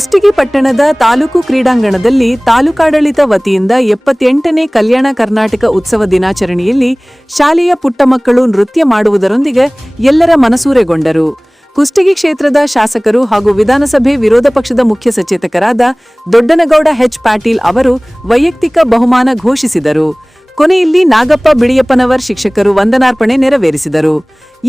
ಕುಷ್ಟಗಿ ಪಟ್ಟಣದ ತಾಲೂಕು ಕ್ರೀಡಾಂಗಣದಲ್ಲಿ ತಾಲೂಕಾಡಳಿತ ವತಿಯಿಂದ ಎಪ್ಪತ್ತೆಂಟನೇ ಕಲ್ಯಾಣ ಕರ್ನಾಟಕ ಉತ್ಸವ ದಿನಾಚರಣೆಯಲ್ಲಿ ಶಾಲೆಯ ಪುಟ್ಟ ಮಕ್ಕಳು ನೃತ್ಯ ಮಾಡುವುದರೊಂದಿಗೆ ಎಲ್ಲರ ಮನಸೂರೆಗೊಂಡರು. ಕುಷ್ಟಗಿ ಕ್ಷೇತ್ರದ ಶಾಸಕರು ಹಾಗೂ ವಿಧಾನಸಭೆ ವಿರೋಧ ಪಕ್ಷದ ಮುಖ್ಯ ಸಚೇತಕರಾದ ದೊಡ್ಡನಗೌಡ ಎಚ್ ಪಾಟೀಲ್ ಅವರು ವೈಯಕ್ತಿಕ ಬಹುಮಾನ ಘೋಷಿಸಿದರು. ಕೊನೆಯಲ್ಲಿ ನಾಗಪ್ಪ ಬಿಳಿಯಪ್ಪನವರ್ ಶಿಕ್ಷಕರು ವಂದನಾರ್ಪಣೆ ನೆರವೇರಿಸಿದರು.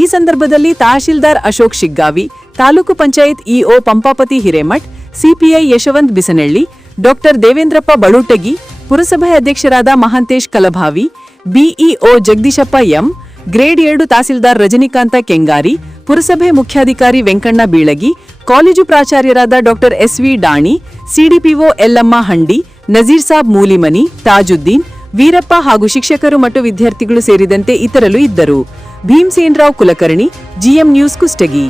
ಈ ಸಂದರ್ಭದಲ್ಲಿ tahsildar Ashok Shiggavi, taluk panchayat EO Pampapati Hiremath CPI Yashwant Bisanalli, doctor Devendrappa Balutagi ಪುರಸಭೆ ಅಧ್ಯಕ್ಷರಾದ Mahantesh Kalabhavi, BEO Jagadishappa M, grade ಎರಡು ತಹಸೀಲ್ದಾರ್ ರಜನಿಕಾಂತ ಕೆಂಗಾರಿ, ಪುರಸಭೆ ಮುಖ್ಯಾಧಿಕಾರಿ Venkanna Bilagi, college ಪ್ರಾಚಾರ್ಯರಾದ doctor SV Dani, CDPO Yellamma Handi, Nazir Sab Mulimani, Tajuddin, Veerappa ಹಾಗೂ ಶಿಕ್ಷಕರು ಮತ್ತು ವಿದ್ಯಾರ್ಥಿಗಳು ಸೇರಿದಂತೆ ಇತರರು ಇದ್ದರು. Bhimsenrao Kulkarni, GM news Kushtagi.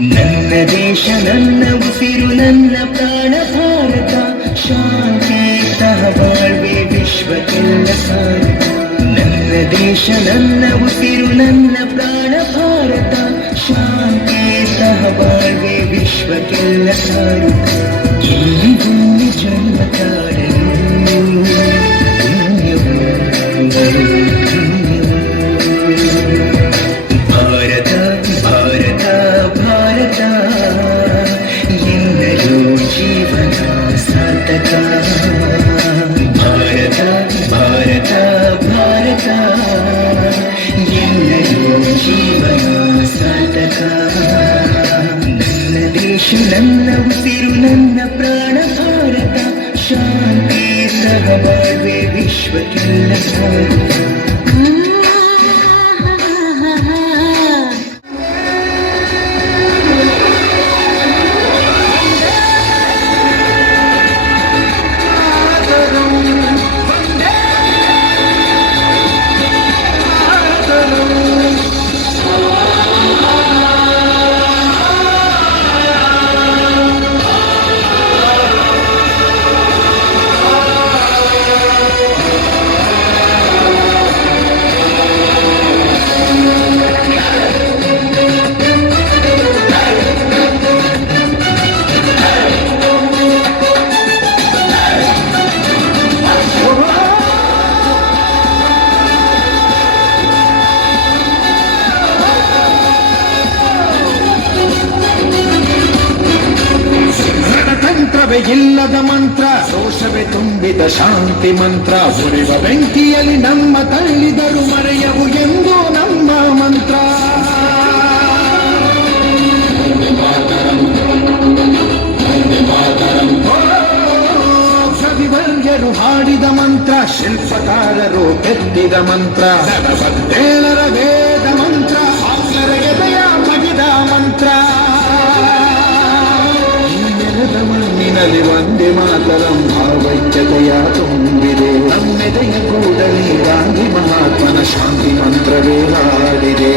ನನ್ನ ದೇಶ, ನನ್ನ ಉಸಿರು, ನನ್ನ ಪ್ರಾಣ ಭಾರತ. ಶಾಂತಿ ಬಾಳ್ವೆ ವಿಶ್ವಕ್ಕೆಲ್ಲ ಸಾರತ ನನ್ನ ದೇಶ, ನನ್ನ ಉಸಿರು, ನನ್ನ ಪ್ರಾಣ ಭಾರತ. ಶಾಂತಿ ಬಾಳ್ವೆ ವಿಶ್ವಕ್ಕೆಲ್ಲ ಸಾರತ ಇಲ್ಲಿ ಭೂಮಿ ವಿಶ್ವಕ್ಕೆಲ್ಲ ಸಾರಥ ಇಲ್ಲದ ಮಂತ್ರ, ದೋಷವೇ ತುಂಬಿದ ಶಾಂತಿ ಮಂತ್ರ. ಉರಿವ ಬೆಂಕಿಯಲ್ಲಿ ನಮ್ಮ ತಳ್ಳಿದರು ಮರೆಯವು ಎಂದು ನಮ್ಮ ಮಂತ್ರ. ಕವಿವರ್ಯರು ಹಾಡಿದ ಮಂತ್ರ, ಶಿಲ್ಪಕಾರರು ಕೆತ್ತಿದ ಮಂತ್ರ. ಮಣ್ಣಿನಲ್ಲಿ ಒಂದೇ ಮಾತರಂ ಭಾವೈಕ್ಯತೆಯ ತುಂಬಿದೆ ನಮ್ಮೆದೆಯ ಕೂಡಲೇ ಗಾಂಧಿ ಮಹಾತ್ಮನ ಶಾಂತಿ ಮಂತ್ರವೇ ಹಾಡಿದೆ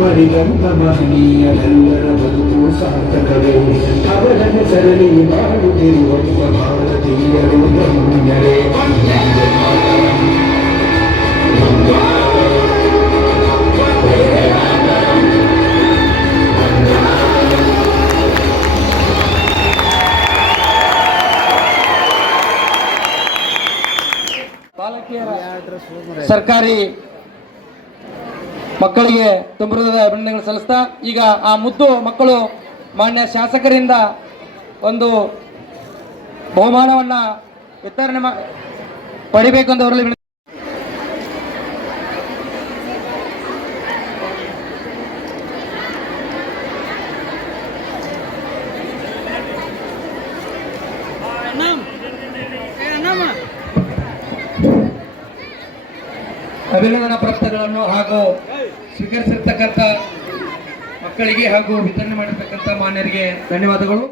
ಮರಿದಂತ ಮಹನೀಯರೆಲ್ಲರ ಬದುಕು ಸಾರ್ಥಕವೇ. ಅವರ ಹೆಸರಲ್ಲಿ ಮಾಡುತ್ತಿರುವ ಭಾರತೀಯರು ಬಾಲಕಿಯರ ಸರ್ಕಾರಿ ಮಕ್ಕಳಿಗೆ ತುಂಬಿದ ಅಭಿನಂದನೆಗಳು ಸಲ್ಲಿಸ್ತಾ, ಈಗ ಆ ಮುದ್ದು ಮಕ್ಕಳು ಮಾನ್ಯ ಶಾಸಕರಿಂದ ಒಂದು ಬಹುಮಾನವನ್ನ ವಿತರಣೆ ಮಾ ಪಡಿಬೇಕು ಅಂತ ಅವರಲ್ಲಿ ಅಭಿನಂದನಾ ಪ್ರಾಪ್ತಗಳನ್ನು ಹಾಗೂ ಸ್ವೀಕರಿಸಿರ್ತಕ್ಕಂಥ ಮಕ್ಕಳಿಗೆ ಹಾಗೂ ವಿತರಣೆ ಮಾಡಿರ್ತಕ್ಕಂಥ ಮಾನ್ಯರಿಗೆ ಧನ್ಯವಾದಗಳು.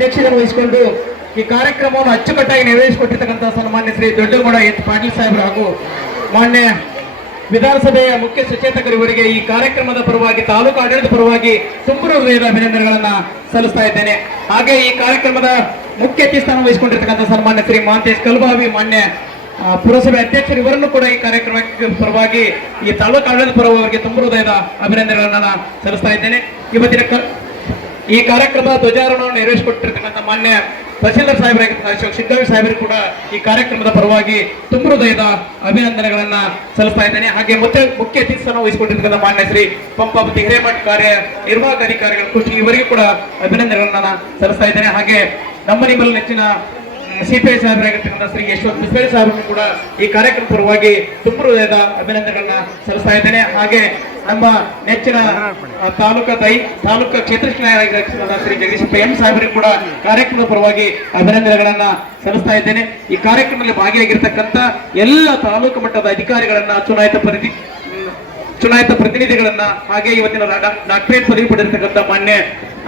ಅಧ್ಯಕ್ಷತೆ ವಹಿಸಿಕೊಂಡು ಈ ಕಾರ್ಯಕ್ರಮವನ್ನು ಅಚ್ಚುಕಟ್ಟಾಗಿ ನೆರವೇರಿಸಿಕೊಟ್ಟಿರ್ತಕ್ಕಂಥ ಸನ್ಮಾನ್ಯ ಶ್ರೀ ದೊಡ್ಡಗೌಡ ಎಚ್ ಪಾಟೀಲ್ ಸಾಹೇಬರು ಹಾಗೂ ಮಾನ್ಯ ವಿಧಾನಸಭೆಯ ಮುಖ್ಯ ಸಚೇತಕರು ಇವರಿಗೆ ಈ ಕಾರ್ಯಕ್ರಮದ ಪರವಾಗಿ, ತಾಲೂಕು ಆಡಳಿತ ಪರವಾಗಿ ತುಂಬು ಹೃದಯದ ಅಭಿನಂದನೆಗಳನ್ನ ಸಲ್ಲಿಸ್ತಾ ಇದ್ದೇನೆ. ಹಾಗೆ ಈ ಕಾರ್ಯಕ್ರಮದ ಮುಖ್ಯ ಅತಿಥಿ ವಹಿಸಿಕೊಂಡಿರ್ತಕ್ಕಂಥ ಸನ್ಮಾನ್ಯ ಶ್ರೀ ಮಾಂತೇಶ್ ಕಲ್ಬಾವಿ, ಮಾನ್ಯ ಪುರಸಭೆ ಅಧ್ಯಕ್ಷರು ಇವರನ್ನು ಕೂಡ ಈ ಕಾರ್ಯಕ್ರಮಕ್ಕೆ ಪರವಾಗಿ ಈ ತಾಲೂಕು ಆಡಳಿತ ಪರವಾಗಿ ತುಂಬು ಹೃದಯದ ಅಭಿನಂದನೆಗಳನ್ನ ನಾನು ಸಲ್ಲಿಸ್ತಾ ಇದ್ದೇನೆ. ಇವತ್ತಿನ ಈ ಕಾರ್ಯಕ್ರಮ ಧ್ವಜಾರೋಹಣವನ್ನು ನೆರವೇರಿಸಿಕೊಟ್ಟಿರ್ತಕ್ಕಂಥ ಮಾನ್ಯ ತಹಸೀಲ್ದಾರ್ ಸಾಹೇಬರಾಗಿರ್ತಕ್ಕಂಥ ಅಶೋಕ್ ಸಿದ್ದಾವಿ ಸಾಹೇಬರು ಕೂಡ ಈ ಕಾರ್ಯಕ್ರಮದ ಪರವಾಗಿ ತುಂಬ ಹೃದಯದ ಅಭಿನಂದನೆಗಳನ್ನ ಸಲ್ಲಿಸ್ತಾ ಇದ್ದೇನೆ. ಹಾಗೆ ಮುಖ್ಯ ಮುಖ್ಯ ಅತಿಥಿ ಸ್ಥಾನ ವಹಿಸಿಕೊಂಡಿರ್ತಕ್ಕಂಥ ಮಾನ್ಯ ಶ್ರೀ ಪಂಪಾಪತಿ ಹಿರೇಮಠ್ ಕಾರ್ಯ ನಿರ್ವಾಹಕ ಅಧಿಕಾರಿಗಳ ಕೃಷಿ ಇವರಿಗೂ ಕೂಡ ಅಭಿನಂದನೆಗಳನ್ನ ನಾನು ಸಲ್ಲಿಸ್ತಾ ಇದ್ದೇನೆ. ಹಾಗೆ ನಮ್ಮ ನಿಮ್ಮಲ್ಲಿ ನೆಚ್ಚಿನ ಸಿಪಿಐ ಸಾಹೇಬರಾಗಿರ್ತಕ್ಕಂಥ ಶ್ರೀ ಯಶವಂತ್ ಬಿಸ್ಬೇಳಿ ಸಾಹೇಬರು ಕೂಡ ಈ ಕಾರ್ಯಕ್ರಮ ಪರವಾಗಿ ತುಂಬ ಹೃದಯದ ಅಭಿನಂದನೆಗಳನ್ನ ಸಲ್ಲಿಸ್ತಾ ಇದ್ದೇನೆ. ಹಾಗೆ ನಮ್ಮ ನೆಚ್ಚಿನ ತಾಲೂಕಾ ತಾಯಿ ತಾಲೂಕಾ ಕ್ಷೇತ್ರ ನಾಯಕರಾಗಿರ್ತಕ್ಕಂಥ ಶ್ರೀ ಜಗದೀಶಪ್ಪ ಎಂ ಸಾಹೇಬರಿಗೆ ಕೂಡ ಕಾರ್ಯಕ್ರಮದ ಪರವಾಗಿ ಅಭಿನಂದನೆಗಳನ್ನ ಸಲ್ಲಿಸ್ತಾ ಇದ್ದೇನೆ. ಈ ಕಾರ್ಯಕ್ರಮದಲ್ಲಿ ಭಾಗಿಯಾಗಿರ್ತಕ್ಕಂಥ ಎಲ್ಲ ತಾಲೂಕು ಮಟ್ಟದ ಅಧಿಕಾರಿಗಳನ್ನ, ಚುನಾಯಿತ ಪ್ರತಿ, ಚುನಾಯಿತ ಪ್ರತಿನಿಧಿಗಳನ್ನ ಹಾಗೆ ಇವತ್ತಿನ ಡಾಕ್ಟರೇಟ್ ಪದವಿ ಪಡೆದಿರ್ತಕ್ಕಂಥ ಮಾನ್ಯ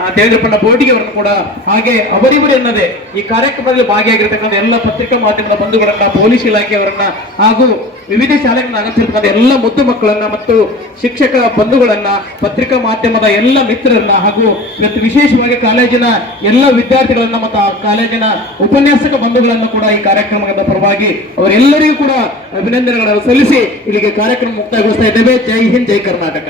ದೇವೇಂದ್ರಪ್ಪನ ಬೋಟಿಗೆ ಅವರನ್ನು ಕೂಡ ಹಾಗೆ ಅವರಿಬ್ಬರು ಎನ್ನದೆ ಈ ಕಾರ್ಯಕ್ರಮದಲ್ಲಿ ಭಾಗಿಯಾಗಿರ್ತಕ್ಕಂಥ ಎಲ್ಲ ಪತ್ರಿಕಾ ಮಾಧ್ಯಮದ ಬಂಧುಗಳನ್ನ, ಪೊಲೀಸ್ ಇಲಾಖೆಯವರನ್ನ ಹಾಗೂ ವಿವಿಧ ಶಾಲೆಗಳನ್ನ ಆಗಮಿಸಿರ್ತಕ್ಕಂಥ ಎಲ್ಲ ಮುದ್ದು ಮಕ್ಕಳನ್ನ ಮತ್ತು ಶಿಕ್ಷಕ ಬಂಧುಗಳನ್ನ, ಪತ್ರಿಕಾ ಮಾಧ್ಯಮದ ಎಲ್ಲ ಮಿತ್ರರನ್ನ ಹಾಗೂ ಇವತ್ತು ವಿಶೇಷವಾಗಿ ಕಾಲೇಜಿನ ಎಲ್ಲ ವಿದ್ಯಾರ್ಥಿಗಳನ್ನ ಮತ್ತು ಆ ಕಾಲೇಜಿನ ಉಪನ್ಯಾಸಕ ಬಂಧುಗಳನ್ನ ಕೂಡ ಈ ಕಾರ್ಯಕ್ರಮದ ಪರವಾಗಿ ಅವರೆಲ್ಲರಿಗೂ ಕೂಡ ಅಭಿನಂದನೆಗಳನ್ನು ಸಲ್ಲಿಸಿ ಇಲ್ಲಿಗೆ ಕಾರ್ಯಕ್ರಮ ಮುಕ್ತಾಯಗೊಳಿಸ್ತಾ ಇದ್ದೇವೆ. ಜೈ ಹಿಂದ್, ಜೈ ಕರ್ನಾಟಕ.